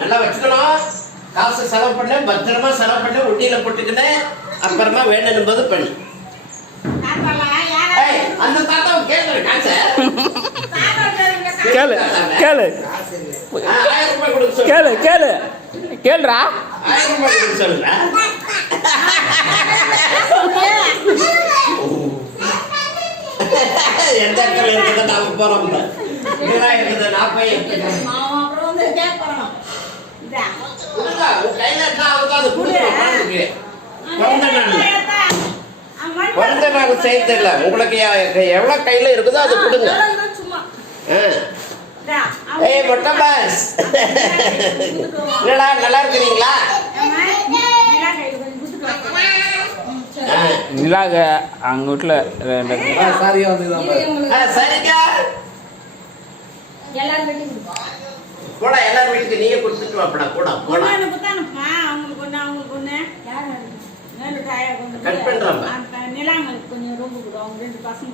நல்லா வச்சுக்கணும். காசு செலவு பண்ண, பத்திரமா செலவு பண்ண, உண்டியில போட்டுக்கிட்டேன். அப்புறமா வேணும் போது பண்ணு. அந்த தாத்தா கேட்குற காசு கேளு கேளு 1000 ரூபாய் கொடுக்க சொல்லு. கேளு கேளு கேளுடா. 1000 ரூபாய் கொடுக்க சொல்லுங்க. எந்த இடத்துல இருக்கிறத நாம போறோம். இதெல்லாம் இருக்குது. நான் போய் கையில இருந்தா அவருக்கு அது கொடுக்கணும். பிறந்த நாள் செய்ய தெரியல உங்களுக்கு. எவ்வளவு கையில இருக்குதோ அது கொடுங்க. ஏய் மொட்டை பாஸ், என்னடா நல்லா இருக்கிறீங்களா? நிலாக அவங்க வீட்டுல சரிக்கா கூட எல்லாரும் வீட்டுக்கு நீங்க கொடுத்துட்டு வாப்படா. கூட கூட கட் பண்றேன். நிலாங்களுக்கு கொஞ்சம் ரொம்ப கூட அவங்க 2 பசங்க